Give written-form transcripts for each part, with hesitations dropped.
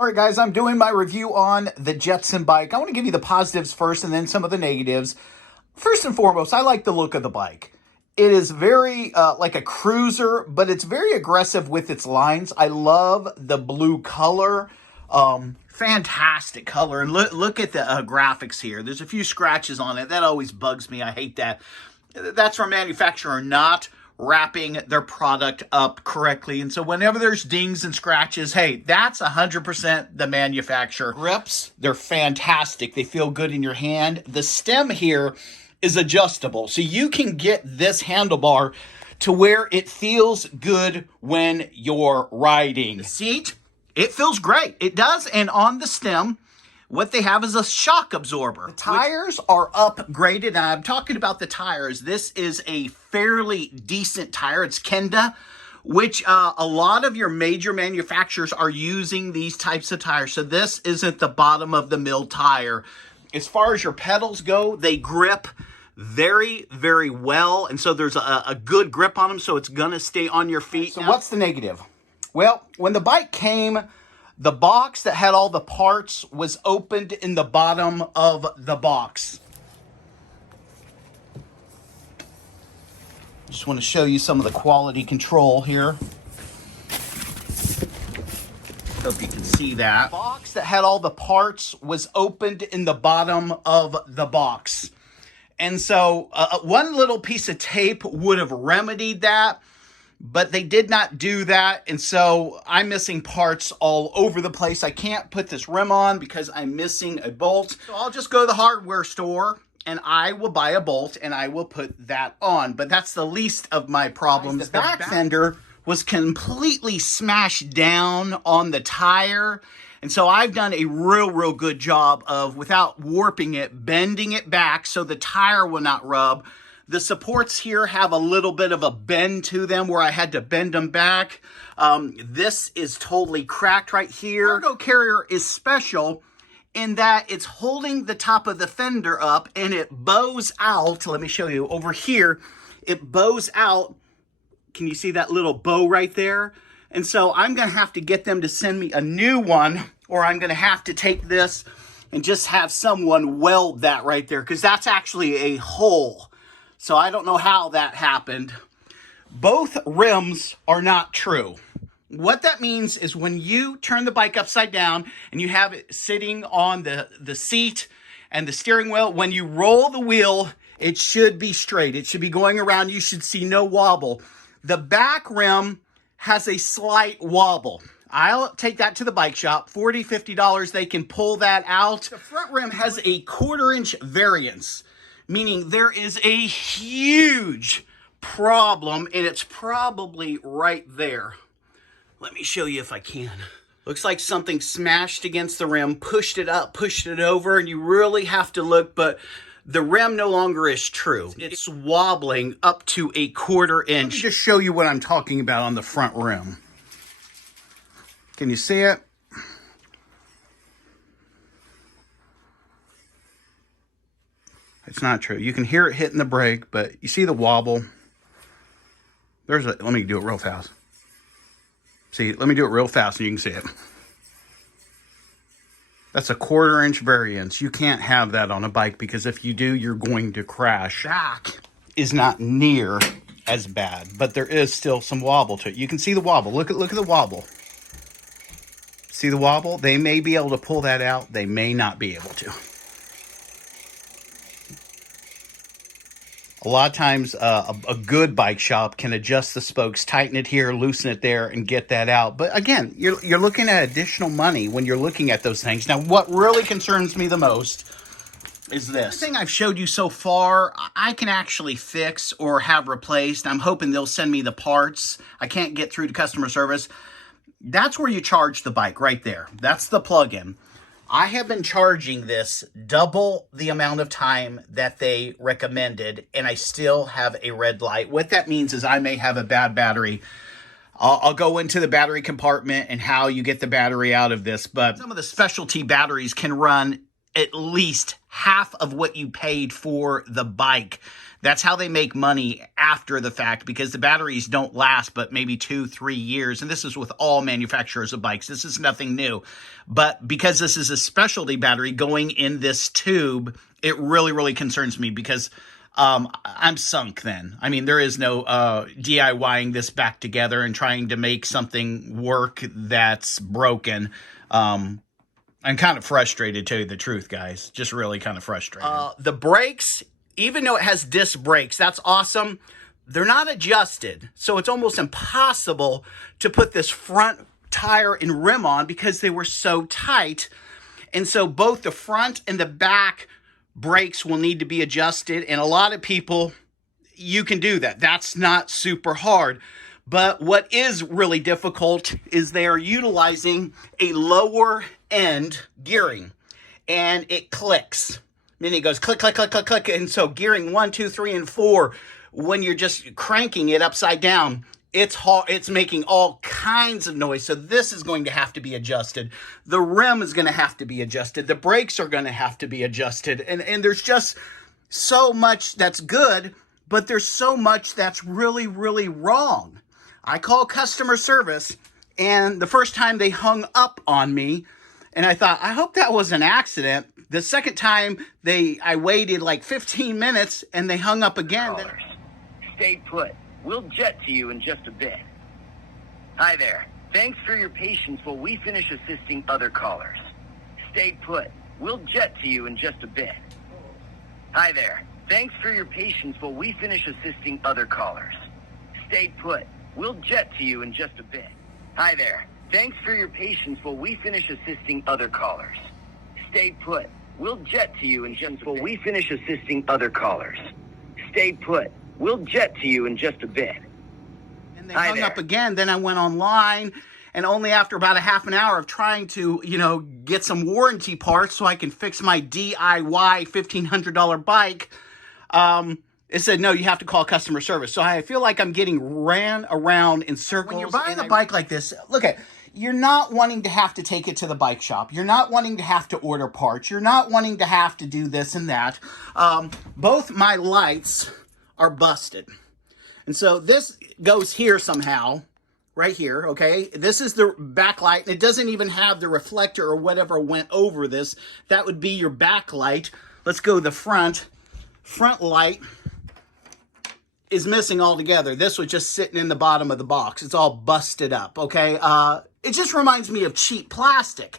All right, guys, I'm doing my review on the Jetson bike. I want to give you the positives first and then some of the negatives. First and foremost, I like the look of the bike. It is very like a cruiser, but it's very aggressive with its lines. I love the blue color. Fantastic color. And look at the graphics here. There's a few scratches on it. That always bugs me. I hate that. That's from manufacturer not wrapping their product up correctly. And so whenever there's dings and scratches, hey, that's 100% the manufacturer. Grips, they're fantastic. They feel good in your hand. The stem here is adjustable. So you can get this handlebar to where it feels good when you're riding. The seat, it feels great. It does. And on the stem, what they have is a shock absorber. The tires are upgraded. And I'm talking about the tires. This is a fairly decent tire. It's Kenda, which a lot of your major manufacturers are using these types of tires. So this isn't the bottom of the mill tire. As far as your pedals go, they grip very, very well. And so there's a good grip on them, so it's going to stay on your feet. So what's the negative? Well, when the bike came, the box that had all the parts was opened in the bottom of the box. Just want to show you some of the quality control here. Hope you can see that. The box that had all the parts was opened in the bottom of the box. And so one little piece of tape would have remedied that. But they did not do that, and so I'm missing parts all over the place. I can't put this rim on because I'm missing a bolt. So I'll just go to the hardware store, and I will buy a bolt, and I will put that on. But that's the least of my problems. The back fender was completely smashed down on the tire, and so I've done a real good job of, without warping it, bending it back so the tire will not rub. The supports here have a little bit of a bend to them where I had to bend them back. This is totally cracked right here. The cargo carrier is special in that it's holding the top of the fender up and it bows out. Let me show you over here. It bows out. Can you see that little bow right there? And so I'm going to have to get them to send me a new one, or I'm going to have to take this and just have someone weld that right there, because that's actually a hole. So I don't know how that happened. Both rims are not true. What that means is when you turn the bike upside down and you have it sitting on the seat and the steering wheel, when you roll the wheel, it should be straight. It should be going around. You should see no wobble. The back rim has a slight wobble. I'll take that to the bike shop. $40, $50, they can pull that out. The front rim has a 1/4 inch variance, meaning there is a huge problem, and it's probably right there. Let me show you if I can. Looks like something smashed against the rim, pushed it up, pushed it over, and you really have to look, but the rim no longer is true. It's wobbling up to a 1/4 inch. Let me just show you what I'm talking about on the front rim. Can you see it? It's not true. You can hear it hitting the brake, but you see the wobble. Let me do it real fast. See, let me do it real fast and you can see it. That's a 1/4 inch variance. You can't have that on a bike, because if you do, you're going to crash. Back is not near as bad, but there is still some wobble to it. You can see the wobble. Look at the wobble. See the wobble? They may be able to pull that out. They may not be able to. A lot of times, a good bike shop can adjust the spokes, tighten it here, loosen it there, and get that out. But again, you're looking at additional money when you're looking at those things. Now, what really concerns me the most is this. The thing I've showed you so far, I can actually fix or have replaced. I'm hoping they'll send me the parts. I can't get through to customer service. That's where you charge the bike right there. That's the plug-in. I have been charging this double the amount of time that they recommended, and I still have a red light. What that means is I may have a bad battery. I'll go into the battery compartment and how you get the battery out of this, but some of the specialty batteries can run at least half of what you paid for the bike. That's how they make money after the fact, because the batteries don't last but maybe 2-3 years. And this is with all manufacturers of bikes. This is nothing new. But because this is a specialty battery going in this tube, it really, really concerns me, because I'm sunk then. I mean, there is no DIYing this back together and trying to make something work that's broken. I'm kind of frustrated, to tell you the truth, guys. Just really kind of frustrated. The brakes, even though it has disc brakes, that's awesome. They're not adjusted, so it's almost impossible to put this front tire and rim on because they were so tight. And so both the front and the back brakes will need to be adjusted. And a lot of people, you can do that. That's not super hard. But what is really difficult is they are utilizing a lower end gearing, and it clicks. Then it goes click, click, click, click, click. And so gearing 1, 2, 3, and 4, when you're just cranking it upside down, it's hard. It's making all kinds of noise. So this is going to have to be adjusted. The rim is going to have to be adjusted. The brakes are going to have to be adjusted. And there's just so much that's good, but there's so much that's really, really wrong. I call customer service, and the first time they hung up on me, and I thought, I hope that was an accident. The second time, I waited like 15 minutes, and they hung up again. Stay put. We'll jet to you in just a bit. Hi there. Thanks for your patience while we finish assisting other callers. Stay put. We'll jet to you in just a bit. Hi there. Thanks for your patience while we finish assisting other callers. Stay put. We'll jet to you in just a bit. Hi there. Thanks for your patience while we finish assisting other callers. Stay put. We'll jet to you in just a bit. While we finish assisting other callers. Stay put. We'll jet to you in just a bit. And they hung up again. Then I went online, and only after about a half an hour of trying to, get some warranty parts so I can fix my DIY $1,500 bike, it said, no, you have to call customer service. So I feel like I'm getting ran around in circles. When you're buying a bike like this, look at, you're not wanting to have to take it to the bike shop. You're not wanting to have to order parts. You're not wanting to have to do this and that. Both my lights are busted. And so this goes here somehow, right here, okay? This is the backlight, and it doesn't even have the reflector or whatever went over this. That would be your backlight. Let's go the front. Front light is missing altogether. This was just sitting in the bottom of the box. It's all busted up, okay? It just reminds me of cheap plastic.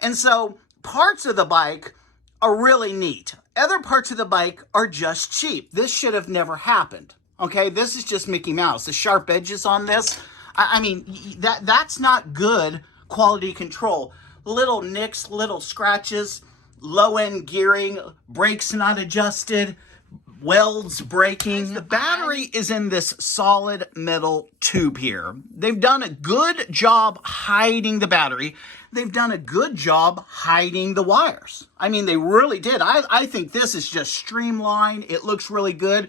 And so parts of the bike are really neat. Other parts of the bike are just cheap. This should have never happened, okay? This is just Mickey Mouse. The sharp edges on this, I mean, that's not good quality control. Little nicks, little scratches, low-end gearing, brakes not adjusted, welds breaking. The battery is in this solid metal tube here. They've done a good job hiding the battery. They've done a good job hiding the wires. I mean, they really did. I think this is just streamlined. It looks really good.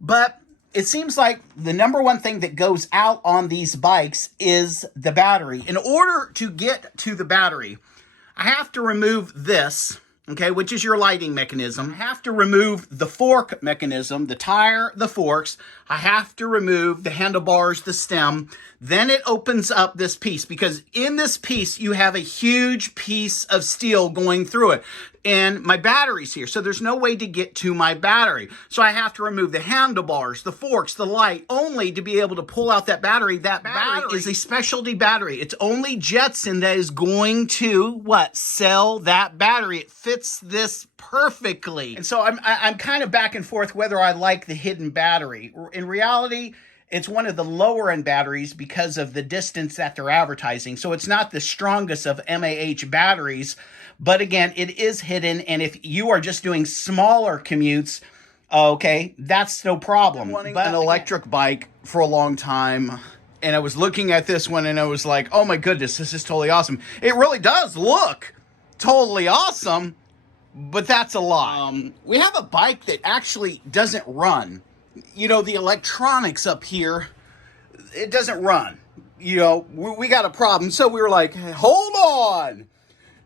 But it seems like the number one thing that goes out on these bikes is the battery. In order to get to the battery, I have to remove this, okay, which is your lighting mechanism. I have to remove the fork mechanism, the tire, the forks. I have to remove the handlebars, the stem. Then it opens up this piece, because in this piece, you have a huge piece of steel going through it. And my battery's here, so there's no way to get to my battery. So I have to remove the handlebars, the forks, the light, only to be able to pull out that battery. That battery is a specialty battery. It's only Jetson that is going to, sell that battery. It fits this perfectly. And so I'm kind of back and forth whether I like the hidden battery. In reality, it's one of the lower end batteries because of the distance that they're advertising. So it's not the strongest of MAH batteries. But again, it is hidden. And if you are just doing smaller commutes, okay, that's no problem. But an electric bike for a long time. And I was looking at this one and I was like, oh my goodness, this is totally awesome. It really does look totally awesome, but that's a lie. We have a bike that actually doesn't run. The electronics up here, it doesn't run. We got a problem. So we were like, hey, hold on.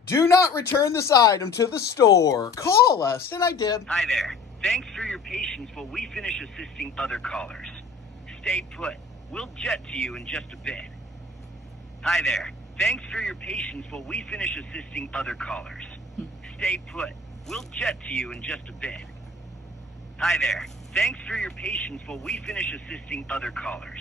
Do not return this item to the store. Call us. And I did. Hi there. Thanks for your patience while we finish assisting other callers. Stay put. We'll jet to you in just a bit. Hi there. Thanks for your patience while we finish assisting other callers. Stay put. We'll jet to you in just a bit. Hi there. Thanks for your patience while we finish assisting other callers.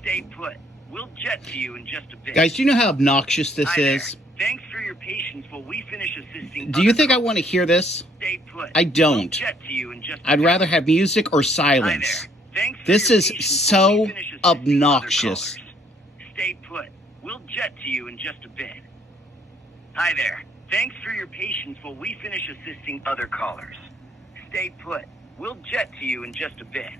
Stay put. We'll jet to you in just a bit. Guys, do you know how obnoxious this Hi there. is? Thanks for your patience while we finish assisting Do you other think I callers. want to hear this? Stay put. I don't. We'll jet to you in just a I'd bit. rather have music or Hi silence. there. Thanks for This your is patience while so we finish assisting obnoxious. other callers. Stay put. We'll jet to you in just a bit. Hi there. Thanks for your patience while we finish assisting other callers. Stay put. We'll jet to you in just a bit.